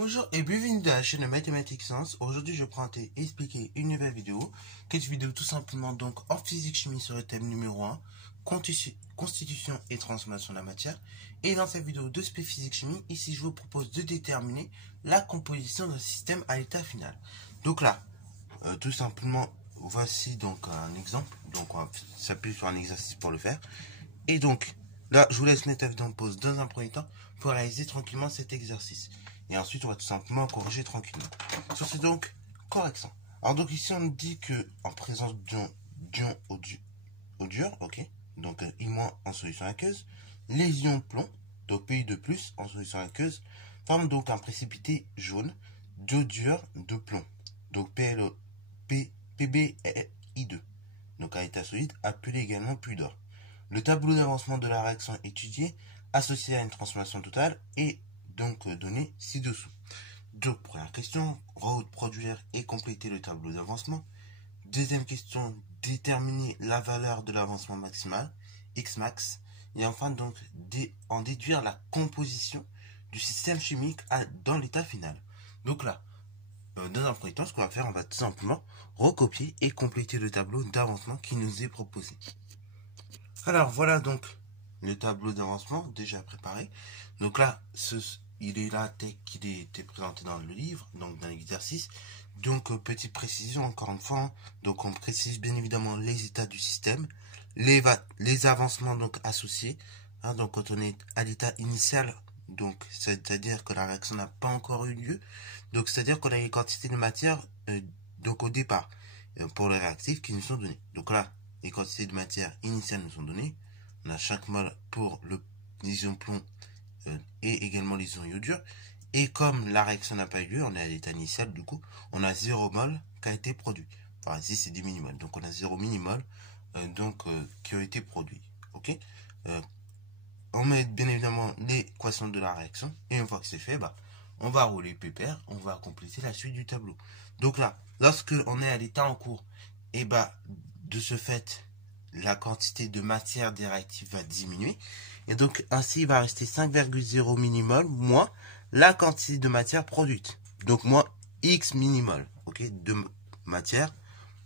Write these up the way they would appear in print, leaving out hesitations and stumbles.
Bonjour et bienvenue dans la chaîne de Mathématiques Science. Aujourd'hui, je prends à expliquer une nouvelle vidéo, qui est une vidéo tout simplement donc en physique-chimie sur le thème numéro 1, constitution et transformation de la matière. Et dans cette vidéo de spé physique-chimie, ici je vous propose de déterminer la composition d'un système à l'état final. Donc là, tout simplement, voici donc un exemple. Donc on va s'appuyer sur un exercice pour le faire. Et donc, là, je vous laisse mettre la vidéo en pause dans un premier temps pour réaliser tranquillement cet exercice. Et ensuite, on va tout simplement corriger tranquillement. Sur ce donc, correction. Alors donc ici, on dit que en présence d'ions au dur, ok, donc I- en solution aqueuse, les ions plomb, donc Pi2+, en solution aqueuse, forment donc un précipité jaune d'eau dure de plomb, donc PbI2, donc à état solide, appelé également puits d'or. Le tableau d'avancement de la réaction étudiée, associé à une transformation totale, est donc donné ci-dessous. Donc, première question, reproduire et compléter le tableau d'avancement. Deuxième question, déterminer la valeur de l'avancement maximal, Xmax. Et enfin, donc, en déduire la composition du système chimique dans l'état final. Donc là, dans un premier temps, ce qu'on va faire, on va tout simplement recopier et compléter le tableau d'avancement qui nous est proposé. Alors voilà donc le tableau d'avancement déjà préparé. Donc là, il est là tel qu'il a été présenté dans le livre, donc dans l'exercice. Donc petite précision encore une fois, hein. Donc on précise bien évidemment les états du système, les avancements donc associés. Hein, donc quand on est à l'état initial, donc c'est-à-dire que la réaction n'a pas encore eu lieu. Donc c'est-à-dire qu'on a les quantités de matière donc au départ pour les réactifs qui nous sont donnés. Donc là, les quantités de matière initiale nous sont données. On a 5 mol pour les ions plomb et également les ions iodure. Et comme la réaction n'a pas eu lieu, on est à l'état initial, du coup, on a 0 mol qui a été produit. Enfin, ici, c'est des minimoles. Donc, on a 0 minimol qui ont été produits. Ok, on met bien évidemment l'équation de la réaction. Et une fois que c'est fait, on va rouler pépère, on va compléter la suite du tableau. Donc là, lorsque on est à l'état en cours, et de ce fait, la quantité de matière des réactifs va diminuer. Et donc, ainsi, il va rester 5,0 minimol moins la quantité de matière produite. Donc, moins X minimol, ok, de matière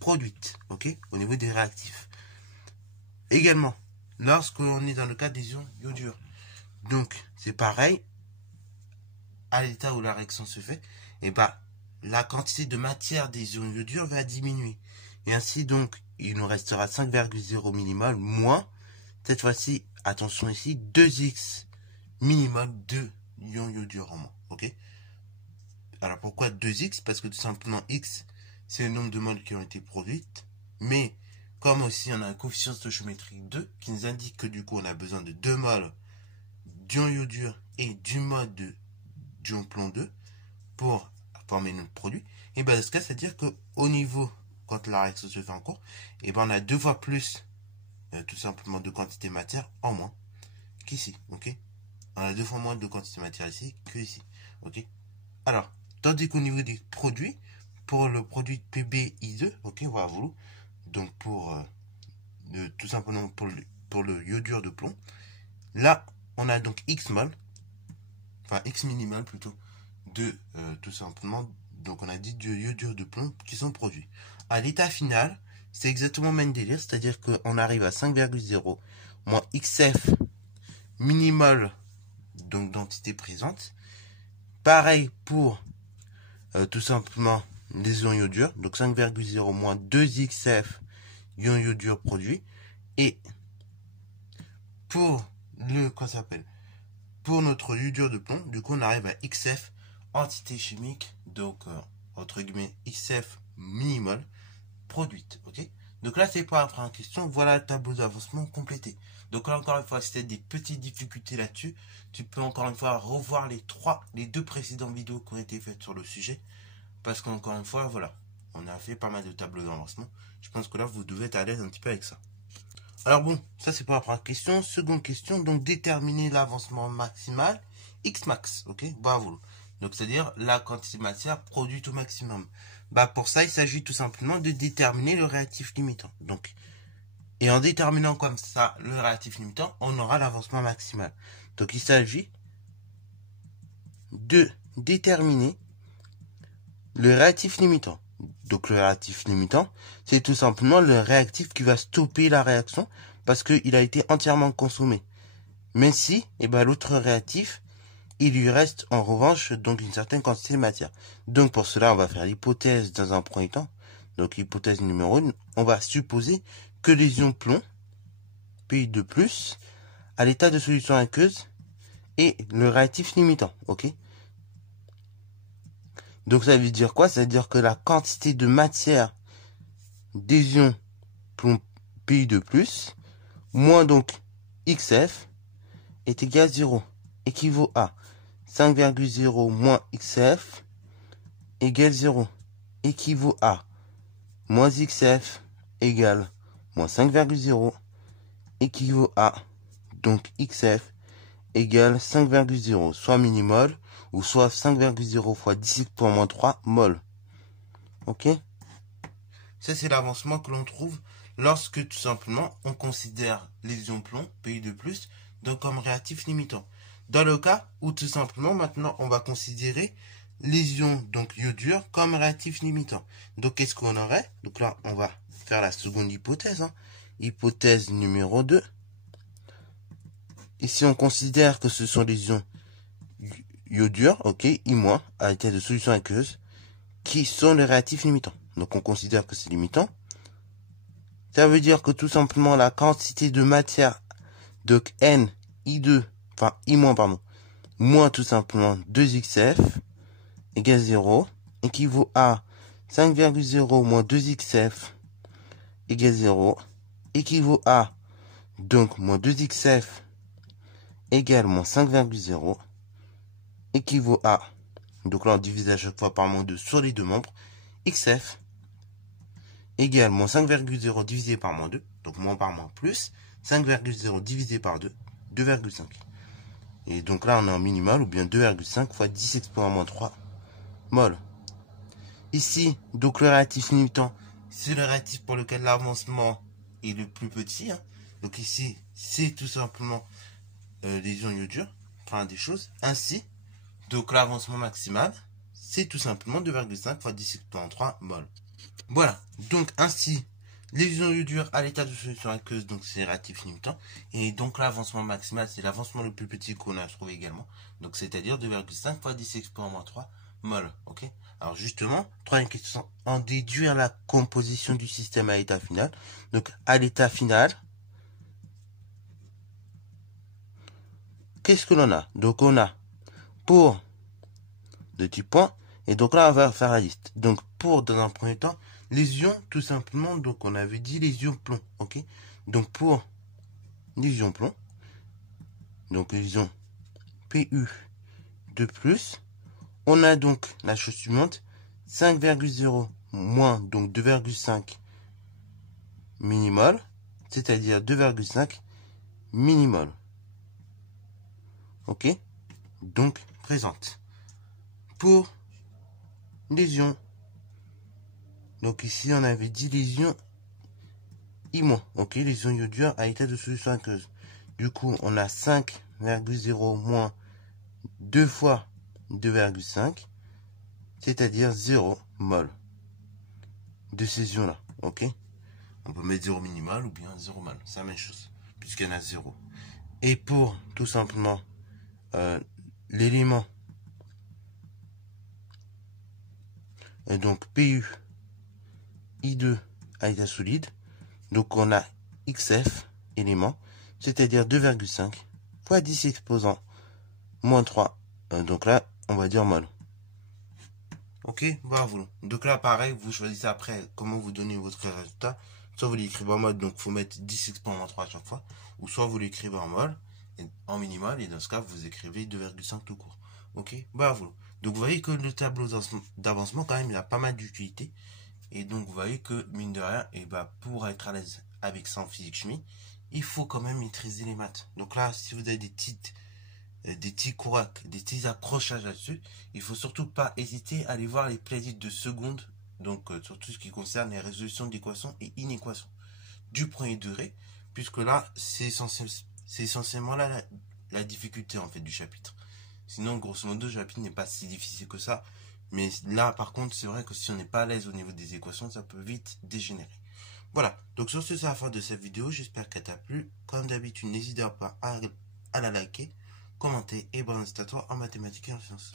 produite, ok, au niveau des réactifs. Également, lorsqu'on est dans le cas des ions iodures, donc, c'est pareil, à l'état où la réaction se fait, et la quantité de matière des ions iodures va diminuer. Et ainsi, donc, il nous restera 5,0 millimol moins, cette fois-ci, attention ici, 2x minimum de ions iodure en moins. Ok. Alors pourquoi 2x? Parce que tout simplement x, c'est le nombre de moles qui ont été produites. Mais comme aussi on a un coefficient stoichiométrique 2 qui nous indique que du coup on a besoin de 2 moles d'ion iodure et du mol d'ion plomb 2 pour former notre produit. Et dans ce cas, c'est-à-dire qu'au niveau, quand la réaction se fait en cours, on a 2 fois plus tout simplement de quantité de matière en moins qu'ici. Ok, on a 2 fois moins de quantité de matière ici que ici. Ok, alors, tandis qu'au niveau des produits, pour le produit PbI2, ok, voilà, donc pour tout simplement pour le iodure de plomb, là, on a donc X mol, enfin X minimal plutôt, de tout simplement, donc on a dit de iodure de plomb qui sont produits. À l'état final, c'est exactement le même délire, c'est-à-dire qu'on arrive à 5,0 moins XF minimol, donc d'entité présente. Pareil pour tout simplement les ions iodures, donc 5,0 moins 2XF ions iodure produit. Et pour pour notre iodure de plomb, du coup on arrive à XF entité chimique, donc entre guillemets XF minimol produite. Ok, donc là c'est pas la première question, voilà le tableau d'avancement complété. Donc là encore une fois, si tu as des petites difficultés là-dessus, tu peux encore une fois revoir les deux précédentes vidéos qui ont été faites sur le sujet, parce qu'encore une fois, voilà, on a fait pas mal de tableaux d'avancement. Je pense que là vous devez être à l'aise un petit peu avec ça. Alors bon, ça c'est pour la première question. Seconde question, donc déterminer l'avancement maximal Xmax, ok, bravo. Donc c'est-à-dire la quantité de matière produite au maximum. Pour ça, il s'agit tout simplement de déterminer le réactif limitant. Donc, et en déterminant comme ça le réactif limitant, on aura l'avancement maximal. Donc il s'agit de déterminer le réactif limitant. Donc le réactif limitant, c'est tout simplement le réactif qui va stopper la réaction parce qu'il a été entièrement consommé. Mais si, l'autre réactif, il lui reste en revanche donc une certaine quantité de matière. Donc pour cela, on va faire l'hypothèse dans un premier temps. Donc hypothèse numéro 1, on va supposer que les ions plomb, Pi2+, à l'état de solution aqueuse, est le réactif limitant. Ok. Donc ça veut dire quoi? Ça veut dire que la quantité de matière des ions plomb Pi2+, moins donc XF, est égal à 0, équivaut à 5,0 moins XF égale 0, équivaut à moins XF égale moins 5,0, équivaut à donc XF égale 5,0, soit millimol, ou soit 5,0 fois 10 exponent moins 3 mol. Ok? Ça, c'est l'avancement que l'on trouve lorsque, tout simplement, on considère les ions plomb, Pi2+, donc comme réactif limitant. Dans le cas où, tout simplement, maintenant, on va considérer les ions, donc iodure, comme réactif limitant. Donc, qu'est-ce qu'on aurait? Donc là, on va faire la seconde hypothèse. Hypothèse numéro 2. Ici, on considère que ce sont les ions iodure, ok, I- à l'état de solution aqueuse, qui sont les réactifs limitants. Donc on considère que c'est limitant. Ça veut dire que tout simplement la quantité de matière, donc N, I2, enfin I-, pardon, moins tout simplement 2XF égale 0, équivaut à 5,0 moins 2XF égale 0, équivaut à donc moins 2XF égale moins 5,0, équivaut à, donc là on divise à chaque fois par moins 2 sur les deux membres, XF égale moins 5,0 divisé par moins 2, donc moins par moins plus, 5,0 divisé par 2, 2,5. Et donc là on est en minimal, ou bien 2,5 fois 10 exponent moins 3 mol. Ici, donc le réactif limitant, c'est le réactif pour lequel l'avancement est le plus petit. Donc ici, c'est tout simplement les ions iodure, enfin des choses. Ainsi, donc l'avancement maximal, c'est tout simplement 2,5 fois 10 exponent 3 mol. Voilà, donc ainsi, les ions iodure à l'état de solution aqueuse, donc c'est réactif limitant. Et donc l'avancement maximal, c'est l'avancement le plus petit qu'on a trouvé également. Donc c'est-à-dire 2,5 fois 10 exponent moins 3 mol. Ok. Alors justement, troisième question, en déduire la composition du système à l'état final. Donc à l'état final, qu'est-ce que l'on a? Donc on a pour de petits points, et donc là on va faire la liste. Donc pour, dans un premier temps, les ions, tout simplement, donc on avait dit les ions plomb, ok. Donc pour les ions plomb, donc les ions Pu2+, on a donc la chose suivante, 5,0 moins donc 2,5 millimol, c'est-à-dire 2,5 millimol. Ok? Donc, présente. Pour les ions, donc ici on avait dit les ions I-, ok, les ions iodure à état de solution aqueuse. Du coup, on a 5,0 moins 2 fois 2,5, c'est-à-dire 0 mol de ces ions-là, ok? On peut mettre 0 minimal ou bien 0 mol, c'est la même chose, puisqu'il y en a 0. Et pour, tout simplement, l'élément, et donc Pu, I2 à état solide, donc on a XF, élément, c'est-à-dire 2,5 fois 10 exposant moins 3, donc là, on va dire mol. Ok, bravo. Donc là, pareil, vous choisissez après comment vous donnez votre résultat. Soit vous l'écrivez en mode, donc il faut mettre 10 exponent moins 3 à chaque fois, ou soit vous l'écrivez en mol, en minimal, et dans ce cas, vous écrivez 2,5 tout court. Ok, bravo. Donc vous voyez que le tableau d'avancement, quand même, il a pas mal d'utilité. Et donc vous voyez que, mine de rien, et pour être à l'aise avec ça en physique-chimie, il faut quand même maîtriser les maths. Donc là, si vous avez des petits couracs, des petits accrochages là-dessus, il faut surtout pas hésiter à aller voir les playlists de seconde, donc sur tout ce qui concerne les résolutions d'équations et inéquations du premier degré, puisque là, c'est essentiellement là la difficulté en fait du chapitre. Sinon, grosso modo, GeoAppi n'est pas si difficile que ça. Mais là, par contre, c'est vrai que si on n'est pas à l'aise au niveau des équations, ça peut vite dégénérer. Voilà, donc sur ce, c'est la fin de cette vidéo. J'espère qu'elle t'a plu. Comme d'habitude, n'hésite pas à la liker, commenter et bonne à toi en mathématiques et en sciences.